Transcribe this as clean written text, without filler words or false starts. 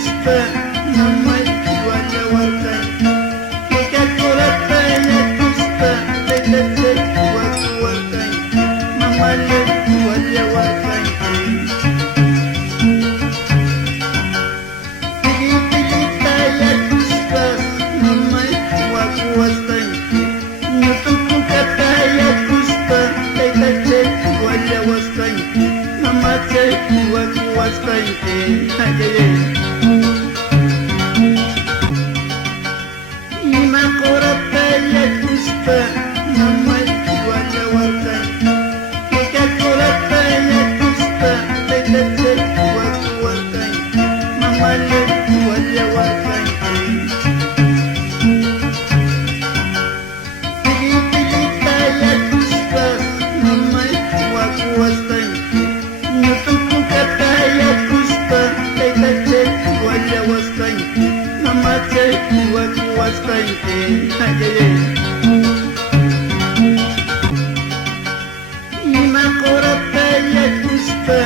kuspa namai wala warkai Ika kurata ya kuspa Tete waku warkai Mamale wala warkai Pilita ya kuspa namai waku warkai Nutuku kata ya kuspa Tete wala warkai Namate waku warkai Ima korata ya kuspa namai wala warkai Ika korata ya kuspa Tete waku warkai Mamale wala warkai Pilita ya kuspa namai waku warkai Nutuku kata ya kuspa Tete wala warkai Namate waku warkai Ima korata ya kuspa